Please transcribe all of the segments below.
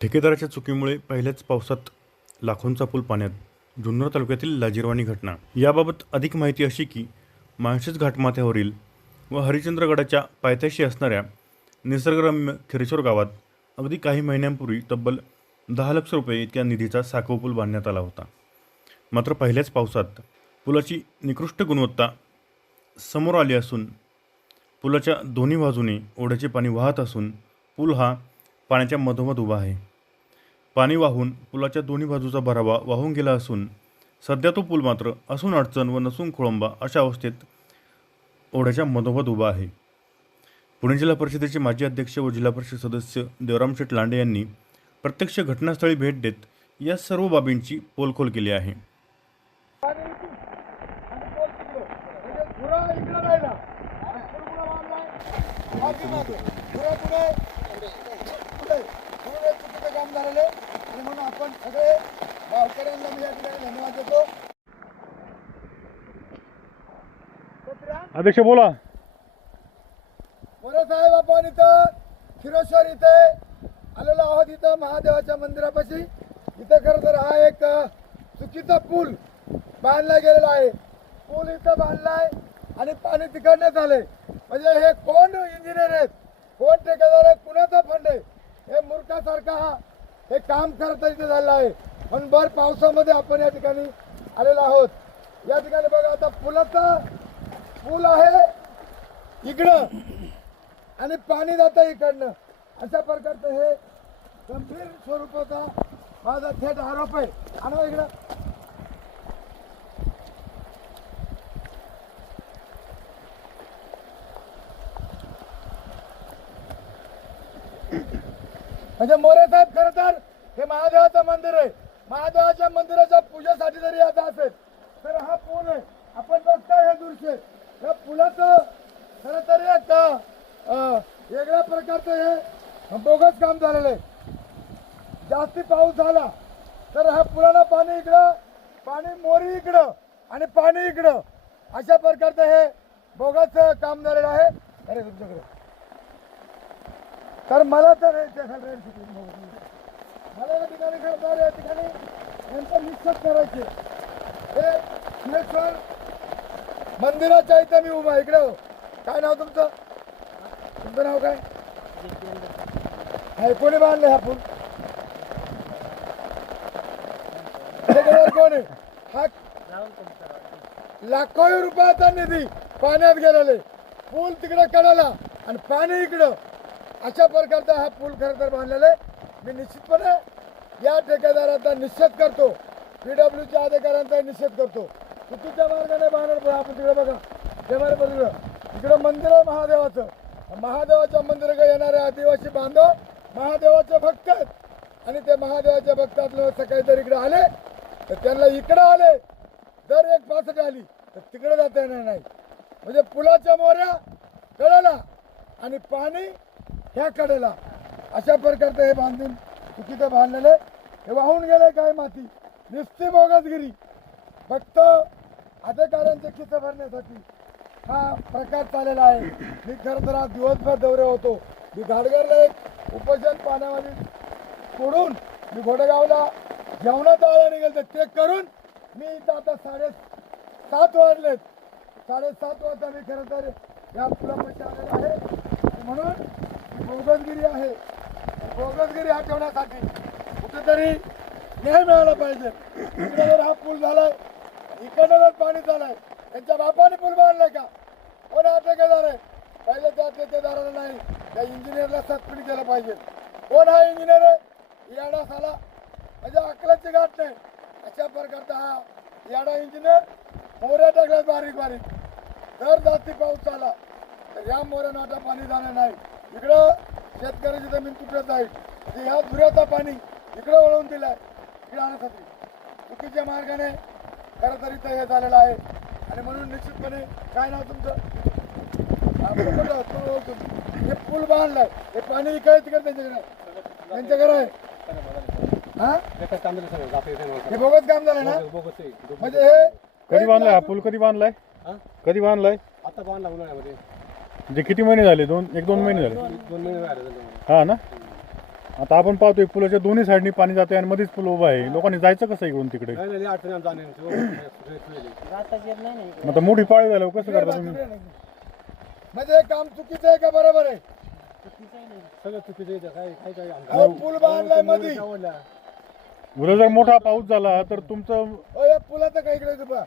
ठेकेदाराच्या चुकीमुळे पहिल्याच पावसात लाखोंचा पूल पाण्यात जुन्नर तालुक्यातील लाजिरवाणी घटना. याबाबत अधिक माहिती अशी की माळशेज घाटमाथ्यावरील व हरिश्चंद्रगडाच्या पायथ्याशी असणाऱ्या निसर्गरम्य खिरेश्वर गावात अगदी काही महिन्यांपूर्वी तब्बल दहा लक्ष रुपये इतक्या निधीचा साखव पूल बांधण्यात आला होता. मात्र पहिल्याच पावसात पुलाची निकृष्ट गुणवत्ता समोर आली असून पुलाच्या दोन्ही बाजूने ओढ्याचे पाणी वाहत असून पूल हा पाण्याच्या मधोमध उभा आहे. पाणी वाहून पुलाच्या दोन्ही बाजूचा भरावा वाहून गेला असून सध्या तो पूल मात्र असून अडचण व नसून खोळंबा अशा अवस्थेत ओढ्याच्या मधोमध उभा आहे. पुणे जिल्हा परिषदेचे माजी अध्यक्ष व जिल्हा परिषद सदस्य देवराम शेठ लांडे यांनी प्रत्यक्ष घटनास्थळी भेट देत या सर्व बाबींची पोलखोल केली आहे. काम झालेलं आहे. आणि म्हणून आपण सगळे गावकऱ्यांना मी या ठिकाणी धन्यवाद देतो. अध्यक्ष बोला. मोरे साहेब आपण इथं खिरोश्वर इथे आलेलो आहोत इथं महादेवाच्या मंदिरापाशी. इथं खरं तर हा एक चुकीचा पूल बांधला गेलेला आहे. पूल इथं बांधलाय आणि पाणी तिकडण्यात आलंय म्हणजे हे कोण इंजिनियर आहेत? कोण ठेकेदार आहेत? कुणाचा फंड आहे? हे मूर्खासारखा हा हे काम करता इथे झालं आहे. पण भर पावसामध्ये आपण या ठिकाणी आलेलो आहोत. या ठिकाणी बघा आता पुलाचा पूल आहे इकडं. आणि पाणी जातं इकडनं. अशा प्रकारचं हे गंभीर स्वरूपाचा माझा थेट आरोप आहे. आणा इकडं. म्हणजे मोरे साहेब खरं तर हे महादेवाचं मंदिर आहे. महादेवाच्या मंदिराच्या पूजेसाठी जरी आता असेल तर हा पूल आहे. आपण बघताय हे दृश्य. या पुलाचं खरं तर एक वेगळ्या प्रकारचं हे बोगस काम झालेलं आहे. जास्ती पाऊस झाला तर हा पुराणा पाणी इकडं पाणी मोरी इकडं आणि पाणी इकडं अशा प्रकारचं हे बोगस काम झालेलं आहे. अरे तुमच्याकडे. कारण मला तर हे त्या खाली मला या ठिकाणी खरं या ठिकाणी यांचं निश्चित करायचे. हे सिद्धेश्वर मंदिराच्या इथं मी उभा आहे. इकडे हो. काय नाव तुमचं? तुमचं नाव काय? हाय कोणी बांधले हा पूल? ठेकेदार कोण हा लाखो रुपयाचा निधी पाण्यात गेलेले पूल तिकडे कडाला आणि पाणी इकडं. अशा प्रकारचा हा पूल खरं तर बांधलेला आहे. मी निश्चितपणे या ठेकेदाराचा निषेध करतो. पीडब्ल्यूच्या अधिकाऱ्यांचा निषेध करतो. चुकीच्या मार्गाने बांधणार आपण तिकडे बघा. देवारे बघितलं इकडं मंदिर आहे महादेवाचं. महादेवाच्या मंदिराकडे येणारे आदिवासी बांधव महादेवाचे भक्त आहेत. आणि ते महादेवाच्या भक्तातलं सकाळी जर इकडे आले तर त्यांना इकडं आले. जर एक पासट आली तर तिकडे जाता येणार नाही. म्हणजे पुलाच्या मोऱ्या कळाला आणि पाणी ह्या कडेला. अशा प्रकारचं हे बांधून चुकीचं बांधलेलं हे वाहून गेले काय माती? नुसती बोगसगिरी. फक्त अधिकाऱ्यांचे खिस्से भरण्यासाठी हा प्रकार चाललेला आहे. मी खरं तर आज दिवसभर दौरे होतो. मी घाटघरला एक उपोषण पाण्यामध्ये सोडून मी घोडेगावला जेवणात आल्या निघेल ते करून मी इथं आता साडे सात वाजलेत. साडेसात वाजता मी खरं तर या पुलापाशी आलेला आहे. म्हणून बोगसगिरी आहे. बोगसगिरी हटवण्यासाठी कुठेतरी न्याय मिळाला पाहिजे. हा पूल झालाय इकडनं पाणी झालंय त्यांच्या बापाने पूल बांधलाय का? कोण हा ठेकेदार आहे? पहिले त्या ठेकेदाराला नाही त्या इंजिनियरला सस्पेंड केलं पाहिजे. कोण हा इंजिनियर आहे? याडा साला. म्हणजे अकलाची गाठ नाही. अशा प्रकारचा हा याडा इंजिनियर मोऱ्या टाकल्या बारीक बारीक जर जास्ती पाऊस आला तर या मोऱ्या नाटा पाणी जाणार नाही. इकडं शेतकऱ्याची जमीन तुटत जाईल म्हणजे ह्या धुऱ्याचा पाणी इकडं वळवून दिलाय. इकडे आणण्यासाठी चुकीच्या मार्गाने खरं तर इथं हे झालेलं आहे. आणि म्हणून निश्चितपणे काय नाव तुमचं? हा. हे पूल बांधलाय. हे पाणी इकडे तिकडे त्यांच्याकडे आहे. त्यांच्याकडे आहे. हा? हे बोगस काम झालं ना? म्हणजे हे कधी बांधलाय हा पूल? कधी बांधलाय? हा? कधी बांधलाय? आता बांधला उन्हाळ्यामध्ये. म्हणजे किती महिने झाले? दोन एक दोन महिने झाले. दोन महिने. हा ना? आता आपण पाहतोय पुलाच्या दोन्ही साईडनी पाणी जाते आणि मध्येच पूल उभा आहे. लोकांनी जायचं कसं इकडून तिकडे? मग आता मोठी पाळी झाल्यावर कसं करता तुम्ही? म्हणजे हे काम चुकीचं आहे का बरोबर आहे? अहो, पूल बांधलायमध्ये उद्या जर मोठा पाऊस झाला तर तुमचं अहो, या पुलाचं काही इकडे पहा.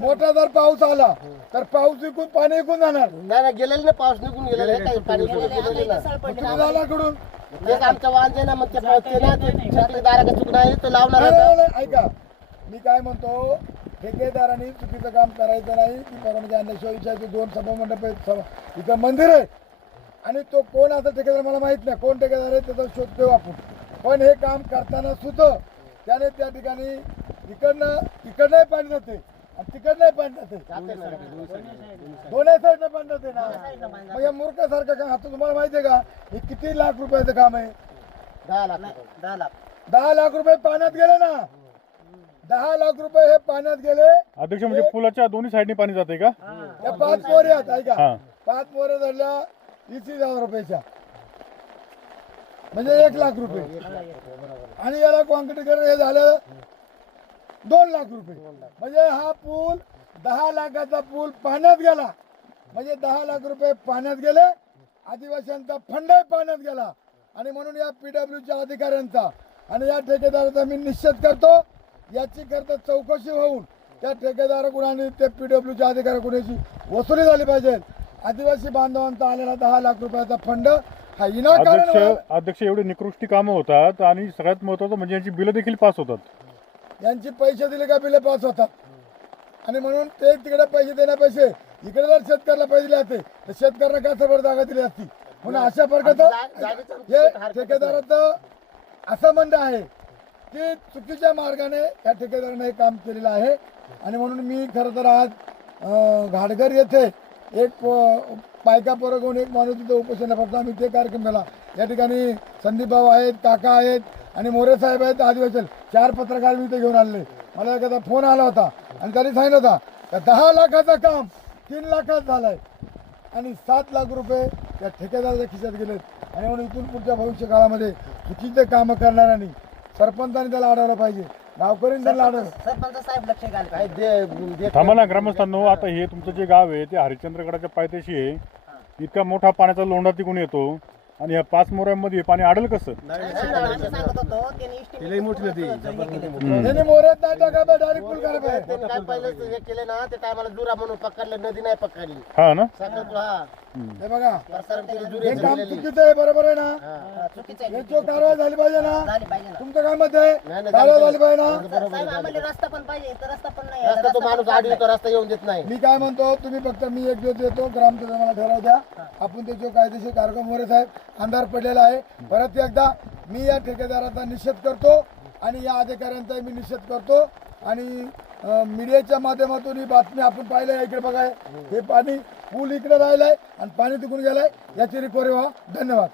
मोठा जर पाऊस आला तर पाऊस इकून पाणी इकून जाणार. नाही नाही गेलेलं ना पाऊस निघून गेलेलं आहे. काही पाणी गेलेलं ना तुम्ही झाला कडून तेच आमचं वांजे ना मग ते ते ना ते ठेकेदाराचं चुकणं आहे ते लावणार नाही, आता. नाही, नाही, ऐका. मी काय म्हणतो ठेकेदारांनी चुकीचं काम करायचं नाही. की परवानगी आणल्याशिवाय दोन सभा मंडप आहेत सभा इथं मंदिर आहे. आणि तो कोण असा ठेकेदार मला माहीत नाही. कोण ठेकेदार आहे त्याचा शोध घेऊ आपण. पण हे काम करताना सुद्धा त्याने त्या ठिकाणी. इकडनं इकडनंही पाणी जाते. आणि तिकडनंही पाणी जाते. दोन्ही साईडनं पाणी जाते ना. मग या मूर्खासारखं काम आता तुम्हाला माहिती आहे का हे किती लाख रुपयाचं काम आहे? दहा लाख दहा लाख. दहा लाख रुपये पाण्यात गेले ना. दहा लाख रुपये हे पाण्यात गेले. अध्यक्ष म्हणजे पुलाच्या दोन्ही साईडनी पाणी जाते का? या पाच मोरे आहेत ऐका. पाच मोरे धरल्या वीस हजार रुपयाच्या. म्हणजे एक लाख रुपये. आणि याला कॉन्क्रीट हे झालं दोन लाख रुपये. म्हणजे हा पूल दहा लाखाचा पूल पाण्यात गेला. म्हणजे दहा लाख रुपये पाण्यात गेले. आदिवासींचा फंडही पाण्यात गेला. आणि म्हणून या पीडब्ल्यूच्या अधिकाऱ्यांचा आणि या ठेकेदाराचा मी निश्चित करतो. याची करता चौकशी होऊन त्या ठेकेदाराकडून आणि त्या पीडब्ल्यूच्या अधिकाऱ्याकडून याची वसुली झाली पाहिजे. आदिवासी बांधवांचा आलेला दहा लाख रुपयाचा फंड. हा विनाकारण अध्यक्ष अध्यक्ष एवढे निकृष्टी कामं होतात आणि सगळ्यात महत्वाचं म्हणजे यांची बिलं देखील पास होतात. यांची पैसे दिले का बिले पास होतात? आणि म्हणून ते तिकडे पैसे देण्यापेक्षा इकडे जर शेतकऱ्याला पैसे दिले असते तर शेतकऱ्यांना का सबर जागा दिली असती? म्हणून अशा प्रकारचं हे ठेकेदाराचं असं म्हणणं आहे की चुकीच्या मार्गाने या ठेकेदाराने हे काम केलेलं आहे. आणि म्हणून मी खरं तर आज अं, घाटघर येथे एक प- बायका पोरं घेऊन एक माणूस तिथं उपोषण फक्त आम्ही ते कार्यक्रम झाला. या ठिकाणी संदीप भाऊ आहेत काका आहेत आणि मोरे साहेब आहेत आदिवासी. चार पत्रकार मी इथे घेऊन आलेले. मला एखादा फोन आला होता आणि त्यांनी सांगितलं होता का दहा लाखाचं काम तीन लाखात झालंय आणि सात लाख रुपये त्या ठेकेदाराच्या खिशात गेलेत. आणि म्हणून इथून पुढच्या भविष्य काळामध्ये चुकीचे कामं करणाऱ्यांनी सरपंचाने त्याला अडवलं पाहिजे. गावकऱ्यांनी त्याला अडवलं सरपंच साहेब लक्ष घाल काय दे दे थांबा ना ग्रामस्थांनो आता हे तुमचं जे गाव आहे ते हरिश्चंद्रगडाच्या पायथ्याशी आहे. इतका मोठा पाण्याचा लोंढा तिकून येतो. आणि ह्या पाच मोऱ्यांमध्ये पाणी अडल कसं? मोऱ्यात नाही टाका डायरेक्ट पूल काय पहिलं हे केले ना ते टायमाला जुरा म्हणून पकडलं नदी नाही पकडली. हा ना? सकाळ हा. हे बघा सरकारने जुरे हे काम चुकीचं आहे बरोबर आहे ना? कारवाई झाली पाहिजे ना झाली पाहिजे ना. तुमचं काय मत आहे? नाही, नाही, कारवाई झाली पाहिजे ना? साहेब आम्हाला रस्ता पण पाहिजे तर रस्ता पण नाही रस्ता तो माणूस आडी येतो रस्ता येऊन देत नाही. मी काय म्हणतो तुम्ही फक्त मी एक दिवस येतो ग्रामसभा मला ठरवू द्या. आपण त्याचे कायदेशीर कार्यक्रम मोरे साहेब अंधार पडलेला आहे. परत एकदा मी या ठेकेदाराचा निषेध करतो आणि या अधिकाऱ्यांचा मी निषेध करतो. आणि मीडियाच्या माध्यमातून ही बातमी आपण पाहिलं आहे. इकडे बघा हे पाणी पूल इकडे राहिलंय आणि पाणी तिकडून गेलंय. याची रिपोर्ट व्हा धन्यवाद.